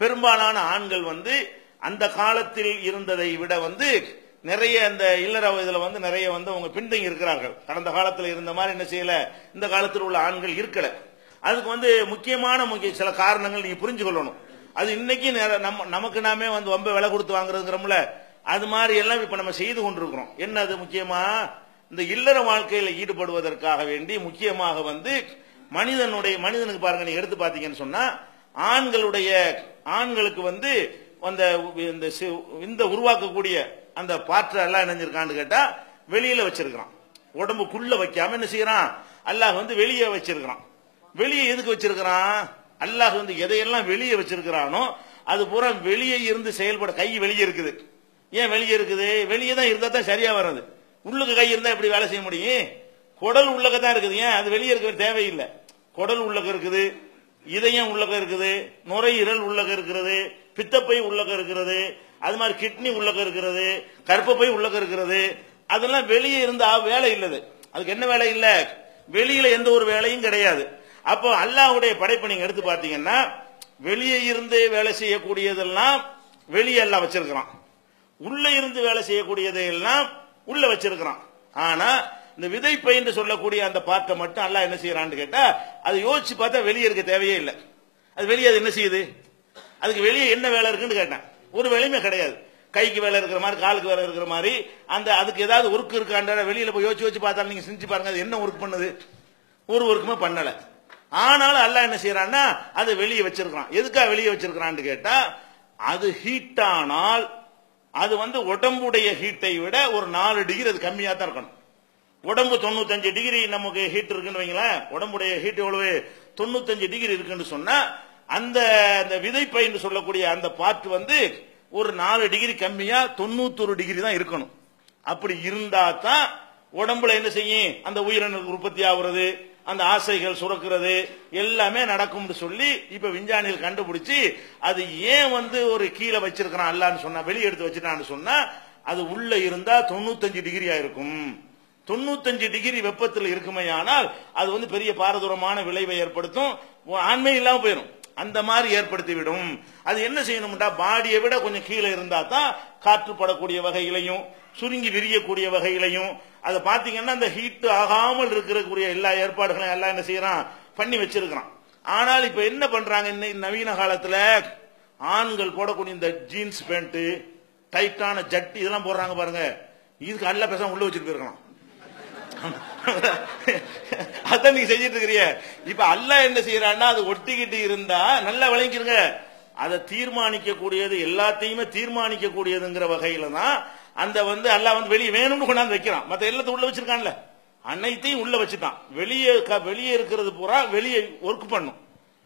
பெரும்பாலான ஆண்கள் வந்து அந்த காலத்தில் இருந்ததை விட வந்து நிறைய அந்த இல்லற இதுல வந்து நிறைய வந்து அவங்க பின்தங்கி இருக்கிறார்கள். கடந்த காலத்தில் இருந்த மாதிரி என்ன செய்யல, இந்த காலத்தில் உள்ள ஆண்கள் இருக்கல. அதுக்கு வந்து முக்கியமான சில காரணங்கள் நீங்க புரிஞ்சு கொள்ளணும். அது இன்னைக்கு நமக்கு நாமே வந்து ரொம்ப விலை கொடுத்து வாங்குறதுங்கிறோம்ல, அது மாதிரி எல்லாம் இப்ப நம்ம செய்து கொண்டிருக்கிறோம். என்ன அது முக்கியமா இந்த இல்லற வாழ்க்கையில ஈடுபடுவதற்காக வேண்டி முக்கியமாக வந்து மனிதனுக்கு பாருங்க, நீங்க எடுத்து பாத்தீங்கன்னு சொன்னா ஆண்களுக்கு வந்து அந்த இந்த உருவாக்கக்கூடிய அந்த பாற்ற எல்லாம் நினைஞ்சிருக்கான்னு கேட்டா வெளியில வச்சிருக்கான். உடம்புக்குள்ள வைக்காம என்ன செய்யறான், அல்லாஹ் வந்து வெளியே வச்சிருக்கான். வெளியே எதுக்கு வச்சிருக்கிறான், அல்லாஹ் வந்து எதையெல்லாம் வெளியே வச்சிருக்கிறானோ அது பூரா வெளியே இருந்து செயல்பட. கை வெளியே இருக்குது, ஏன் வெளியே இருக்குது, வெளியே தான் இருந்தா தான் சரியா வர்றது. உள்ளுக்கு கை இருந்தா எப்படி வேலை செய்ய முடியும்? குடல் உள்ளக தான் இருக்குது, ஏன் அது வெளியே இருக்க தேவையில்லை. குடல் உள்ளக இருக்குது, இதயம் உள்ளக இருக்குது, நுரையீரல் உள்ளக இருக்கிறது, பித்தப்பை உள்ளக இருக்கிறது, அது மாதிரி கிட்னி உள்ளக இருக்கிறது, கர்ப்பப்பை உள்ளக இருக்கிறது. அதெல்லாம் வெளியே இருந்தா வேலை இல்லது. அதுக்கு என்ன வேலை இல்ல, வெளியில எந்த ஒரு வேலையும் கிடையாது. அப்போ அல்லாஹ்வுடைய படைப்பை நீங்க எடுத்து பாத்தீங்கன்னா வெளியே இருந்து வேலை செய்யக்கூடியதெல்லாம் வெளியே எல்லாம் வச்சிருக்கிறான், உள்ள இருந்து வேலை செய்யக்கூடியதையெல்லாம் உள்ள வச்சிருக்கிறான். ஆனா இந்த விதைப்பை என்று சொல்லக்கூடிய அந்த பாட்டை மட்டும் அல்லாஹ் என்ன செய்யறான்னு கேட்டா அது யோசிச்சு பார்த்தா வெளியே இருக்க தேவையே இல்லை. அது வெளியே அது என்ன செய்யுது, அதுக்கு வெளியே என்ன வேலை இருக்குன்னு கேட்டேன், ஒரு வேலையுமே கிடையாது. கைக்கு வேலை இருக்கிற மாதிரி, காலுக்கு வேலை இருக்கிற மாதிரி, அதுக்கு ஏதாவது ஒர்க் இருக்காண்ட வெளியில போய் யோசிச்சு பார்த்தாலும் நீங்க செஞ்சு பாருங்க, அது என்ன ஒர்க் பண்ணுது, ஒரு ஒர்க்குமே பண்ணல. ஆனாலும் அல்லாஹ் என்ன செய்யறான்னா அது வெளியே வச்சிருக்கான். எதுக்காக வெளியே வச்சிருக்கான்னு கேட்டா அது ஹீட் ஆனால் அது வந்து உடம்புடைய ஹீட்டை விட ஒரு 4 டிகிரி அது கம்மியா தான் இருக்கணும். உடம்பு 95 டிகிரி நமக்கு ஹீட் இருக்குன்னு வைங்களேன், உடம்புடைய ஹீட் எவ்வளவு 95 டிகிரி இருக்குன்னு சொன்னா அந்த விதைப்பை என்று சொல்லக்கூடிய அந்த பார்ட் வந்து ஒரு 4 டிகிரி கம்மியா 91 டிகிரி தான் இருக்கணும். அப்படி இருந்தா தான் உடம்புல என்ன செய்யும், அந்த உயிரினங்கள் உற்பத்தி ஆகுறது, அந்த ஆசைகள் சுரக்கிறது எல்லாமே நடக்கும்னு சொல்லி இப்ப விஞ்ஞானிகள் கண்டுபிடிச்சு அது ஏன் வந்து ஒரு கீழே வச்சிருக்கிறான் அல்லான்னு சொன்னா, வெளியே எடுத்து வச்சிட்டான்னு சொன்னா அது உள்ள இருந்தா 95 டிகிரியா இருக்கும். 95 டிகிரி வெப்பத்தில் இருக்குமே ஆனால் அது வந்து பெரிய பாரதூரமான விளைவை ஏற்படுத்தும், ஆண்மை இல்லாம போயிடும், அந்த மாதிரி ஏற்படுத்தி விடும். அது என்ன செய்யணும்டா பாடியை விட கொஞ்சம் கீழே இருந்தா தான் காற்று படக்கூடிய வகையிலையும் சுருங்கி விரியக்கூடிய வகையிலையும் அதை பாத்தீங்கன்னா அந்த ஹீட் ஆகாமல் இருக்கக்கூடிய எல்லா ஏற்பாடுகளையும் எல்லாம் என்ன செய்யறான் பண்ணி வச்சிருக்கிறான். ஆனால் இப்ப என்ன பண்றாங்க, இன்னைக்கு நவீன காலத்துல ஆண்கள் போடக்கூடிய இந்த ஜீன்ஸ் பேண்ட், டைட்டான ஜட்டி இதெல்லாம் போடுறாங்க பாருங்க, இதுக்கு அல்ல பேசாம உள்ள வச்சுட்டு போயிருக்கலாம். அதான் நீங்க செஞ்சிட்டு இருக்கிறீங்க. இப்ப அல்லாஹ் என்ன செய்யறான்னா அது ஒட்டிக்கிட்டு இருந்தா நல்லா விளங்கிருங்க, அதை தீர்மானிக்க கூடியது எல்லாத்தையுமே தீர்மானிக்க கூடியதுங்கிற வகையில தான் அந்த வந்து அல்லாஹ் வந்து வெளியே வேணும்னு கொண்டாந்து வைக்கிறான். மத்த எல்லாத்தையும் உள்ள வச்சிருக்கான்ல, அனைத்தையும் உள்ள வச்சுட்டான். வெளியே இருக்கிறது பூரா வெளியே ஒர்க் பண்ணும்,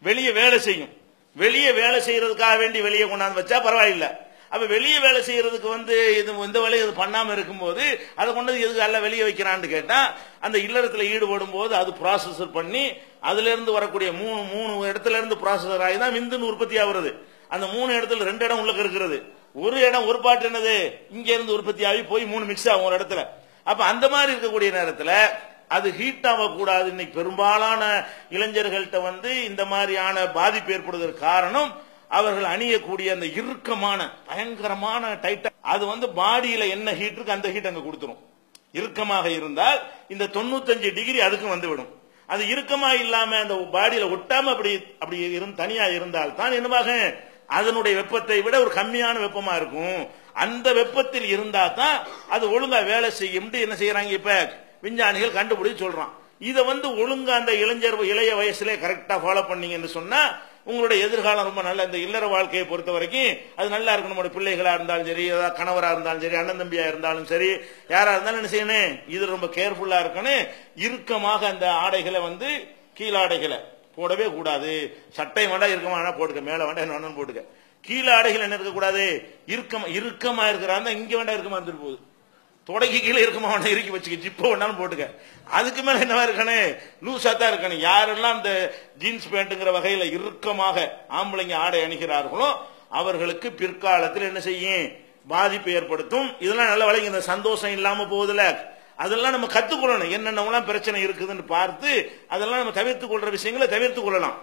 வெளியே வேலை செய்யும். வெளியே வேலை செய்யறதுக்காக வேண்டி வெளியே கொண்டாந்து வச்சா பரவாயில்ல. அப்ப வெளியே வேலை செய்யறதுக்கு வந்து இது இந்த வேலையை இது பண்ணாம இருக்கும்போது அதை கொண்டு எதுக்கு எல்லாம் வெளியே வைக்கிறான்னு கேட்டா அந்த இல்லறத்துல ஈடுபடும் போது அது ப்ராசஸர் பண்ணி அதுல இருந்து வரக்கூடிய மூணு இடத்துல இருந்து ப்ராசஸர் ஆகி தான் விந்து உற்பத்தி ஆகுறது. அந்த 3 இடத்துல 2 இடம் உள்ள இருக்கிறது, ஒரு இடம் ஒரு பாட்டு என்னது இங்க இருந்து உற்பத்தி ஆகி போய் 3 மிக்ஸ் ஆகும் ஒரு இடத்துல. அப்ப அந்த மாதிரி இருக்கக்கூடிய நேரத்துல அது ஹீட் ஆகக்கூடாது. இன்னைக்கு பெரும்பாலான இளைஞர்கள்ட்ட வந்து இந்த மாதிரியான பாதிப்பு ஏற்படுவதற்கு காரணம் அவர்கள் அணியக்கூடிய அந்த இறுக்கமான பயங்கரமான டைட்டா, அது வந்து பாடியில என்ன ஹீட் இருக்கு அந்த ஹீட் அங்க கொடுத்துரும். இறுக்கமாக இருந்தால் இந்த 95 டிகிரி அதுக்கு வந்துவிடும். அது இறுக்கமா இல்லாம அந்த பாடியில ஒட்டாம அப்படி தனியா இருந்தால் தான் என்னவாக அதனுடைய வெப்பத்தை விட ஒரு கம்மியான வெப்பமா இருக்கும். அந்த வெப்பத்தில் இருந்தா தான் அது ஒழுங்கா வேலை செய்யும். என்ன செய்யறாங்க இப்ப விஞ்ஞானிகள் கண்டுபிடிச்சு சொல்றான். இதை வந்து ஒழுங்கா அந்த இளைய வயசுல கரெக்டா ஃபாலோ பண்ணீங்கன்னு சொன்னா உங்களுடைய எதிர்காலம் ரொம்ப நல்ல. இந்த இல்லற வாழ்க்கையை பொறுத்த வரைக்கும் அது நல்லா இருக்கும். நம்மளுடைய பிள்ளைகளா இருந்தாலும் சரி, கணவரா இருந்தாலும் சரி, அண்ணன் தம்பியா இருந்தாலும் சரி, யாரா இருந்தாலும் என்ன செய்யணும், இது ரொம்ப கேர்ஃபுல்லா இருக்கணும். இறுக்கமாக அந்த ஆடைகளை வந்து கீழாடைகளை போடவே கூடாது. சட்டை வேண்டாம் இறுக்கமா வேணா போட்டுக்க, மேல வேண்டாம் என்ன வேணும் போட்டுக்க. கீழே ஆடைகள் என்ன இருக்க கூடாது, இறுக்கமா இருக்கிறாங்க, இங்க வேண்டாம் இறுக்கமா இருந்துட்டு போகுது, தொடக்கி கீழே இருக்குமா வேணா இறுக்கி வச்சுக்க, ஜிப்ப வேணாலும் போட்டுக்க. அதுக்கு மேல என்னவா இருக்கணும், லூசா தான் இருக்கணும். யாரெல்லாம் இந்த ஜீன்ஸ் பேண்ட்ங்கிற வகையில இறுக்கமாக ஆம்பளைங்க ஆடை அணிகிறார்களோ அவர்களுக்கு பிற்காலத்தில் என்ன செய்யும், பாதிப்பு ஏற்படுத்தும். இதெல்லாம் நல்ல வழங்கி இந்த சந்தோஷம் இல்லாம போகுதுல, அதெல்லாம் நம்ம கத்துக்கொள்ளணும். என்னென்ன பிரச்சனை இருக்குதுன்னு பார்த்து அதெல்லாம் நம்ம தவிர்த்து கொள்ற விஷயங்களை தவிர்த்து கொள்ளலாம்.